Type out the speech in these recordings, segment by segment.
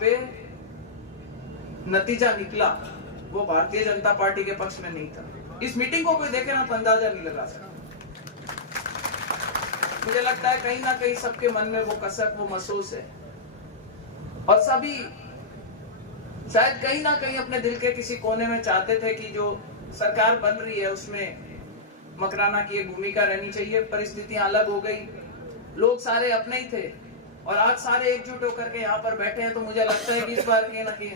पे नतीजा निकला वो भारतीय जनता पार्टी के पक्ष में नहीं था। इस मीटिंग को कोई देखे ना तो अंदाजा नहीं लगा सकता। मुझे लगता है कहीं ना कहीं सबके मन में वो कसक, वो महसूस है, और सभी शायद कहीं ना कहीं अपने दिल के किसी कोने में चाहते थे कि जो सरकार बन रही है उसमें मकराना की एक भूमिका रहनी चाहिए। परिस्थितियां अलग हो गई, लोग सारे अपने ही थे और आज सारे एकजुट होकर के यहाँ पर बैठे हैं। तो मुझे लगता है कि इस बार कहीं ना कहीं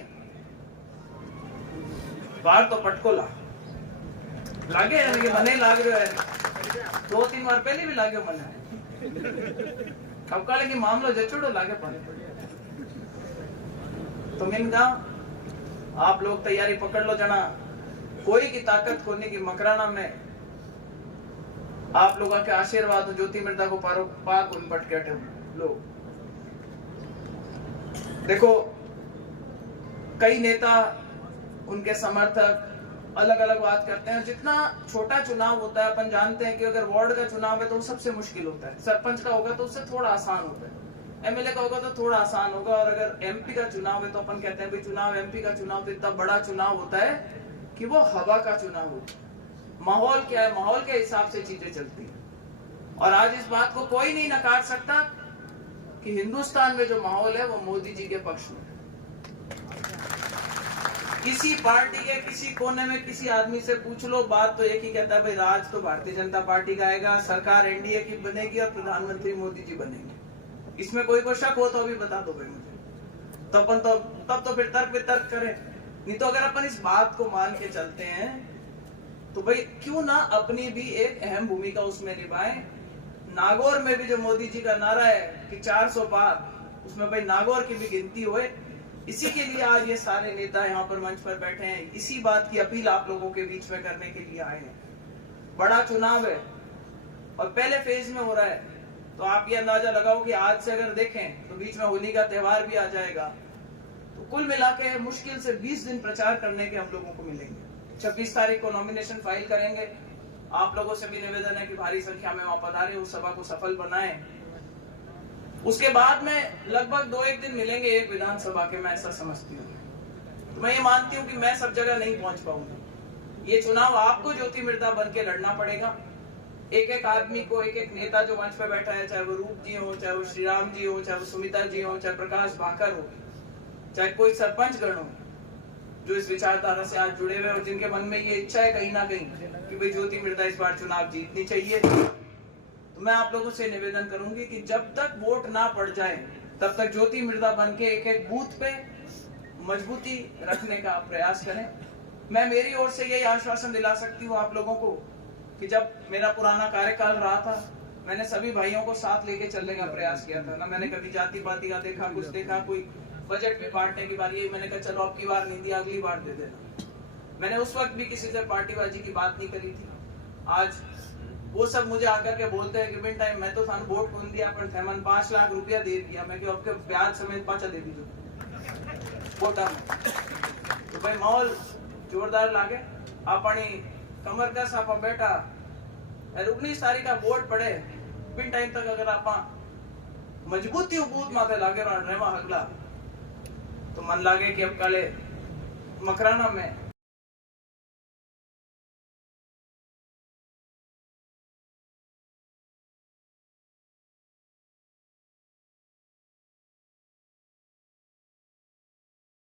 बार तो पटकोला लागे मने लाग रहे है, 2-3 बार पहले भी लागे मने अब काले की मामलो जचुड़ो लागे पड़े। तो मैंने कहा आप लोग तैयारी पकड़ लो जना, कोई की ताकत खोने की मकराना में आप लोगों के आशीर्वाद ज्योति मिर्दा को पारो पाक उन पट के लोग देखो। कई नेता, उनके समर्थक अलग अलग बात करते हैं। जितना छोटा चुनाव होता है अपन जानते हैं कि अगर वार्ड का चुनाव है तो वो सबसे मुश्किल होता है, सरपंच का होगा तो उससे थोड़ा आसान होता है, एमएलए का होगा तो थोड़ा आसान होगा, और अगर एमपी का चुनाव है तो अपन कहते हैं भाई चुनाव एमपी का चुनाव तो इतना बड़ा चुनाव होता है कि वो हवा का चुनाव होता है। माहौल क्या है, माहौल के हिसाब से चीजें चलती है। और आज इस बात को कोई नहीं नकार सकता कि हिंदुस्तान में जो माहौल है वो मोदी जी के पक्ष में। किसी पार्टी के किसी कोने में किसी आदमी से पूछ लो, बात तो एक ही कहता है भाई राज तो भारतीय जनता पार्टी का आएगा, सरकार एनडीए की बनेगी और प्रधानमंत्री मोदी जी बनेंगे। इसमें कोई को शक हो तो अभी बता दो भाई मुझे, तो अपन तो तब तो फिर तर्क वितर्क करें। नहीं तो अगर अपन इस बात को मान के चलते हैं तो भाई क्यों ना अपनी भी एक अहम भूमिका उसमें निभाएं। नागौर में भी जो मोदी जी का नारा है कि 400 पार, उसमें भाई नागौर की भी गिनती होए। इसी के लिए आज ये सारे नेता यहाँ पर मंच पर बैठे हैं, इसी बात की अपील आप लोगों के बीच में करने के लिए आए हैं। बड़ा चुनाव है और पहले फेज में हो रहा है, तो आप ये अंदाजा लगाओ कि आज से अगर देखें तो बीच में होली का त्योहार भी आ जाएगा, तो कुल मिला के मुश्किल से 20 दिन प्रचार करने के हम लोगों को मिलेंगे। 26 तारीख को नॉमिनेशन फाइल करेंगे। आप लोगों से भी निवेदन है कि भारी संख्या में वहां पधारें, उस सभा को सफल बनाएं। उसके बाद में लगभग 2-1 दिन मिलेंगे एक विधानसभा के, मैं ऐसा समझती हूँ। तो मैं ये मानती हूँ कि मैं सब जगह नहीं पहुंच पाऊंगा। ये चुनाव आपको ज्योति मिर्दा बन के लड़ना पड़ेगा। एक एक आदमी को, एक एक नेता जो मंच पे बैठा है, चाहे वो रूप जी हो, चाहे वो श्री राम जी हो, चाहे वो सुमिता जी हो, चाहे प्रकाश भाकर हो, चाहे कोई सरपंच गण हो, जो इस विचारधारा से आज जुड़े हुए और जिनके मन में ये इच्छा है कहीं ना कहीं कि भाई ज्योति मिर्दा इस बार चुनाव जीतनी चाहिए, तो मैं आप लोगों से निवेदन करूंगी कि जब तक वोट ना पड़ जाए तब तक ज्योति मिर्दा बन के एक एक बूथ पे मजबूती रखने का प्रयास करें। मैं मेरी ओर से यही आश्वासन दिला सकती हूँ आप लोगों को कि जब मेरा पुराना कार्यकाल रहा था, मैंने सभी भाइयों को साथ लेके चलने का प्रयास किया था ना। मैंने कभी जाति पाति का देखा, कुछ देखा, कोई बजट में बांटने की बारी, मैंने कहा चलो अब की बार नहीं दिया, अगली बार दे देना। मैंने उस वक्त भी किसी से पार्टीबाजी की बात नहीं करी थी। आज वो सब मुझे आकर के बोलते हैं कि बिन टाइम मैं तो थान वोट कौन दिया, पर थेमन 5 लाख रुपया दे दिया। मैं क्यों आपके ब्याज समेत 5 दे दीजिए वोटा में। तो भाई माहौल जोरदार लागे। अपनी कमर कस आप बैठा 19 तारीख का वोट पड़े, बिन टाइम तक अगर आप मजबूती बूथ माथे लागे रहवा हगला, तो मन लागे कि अब काले मकराना में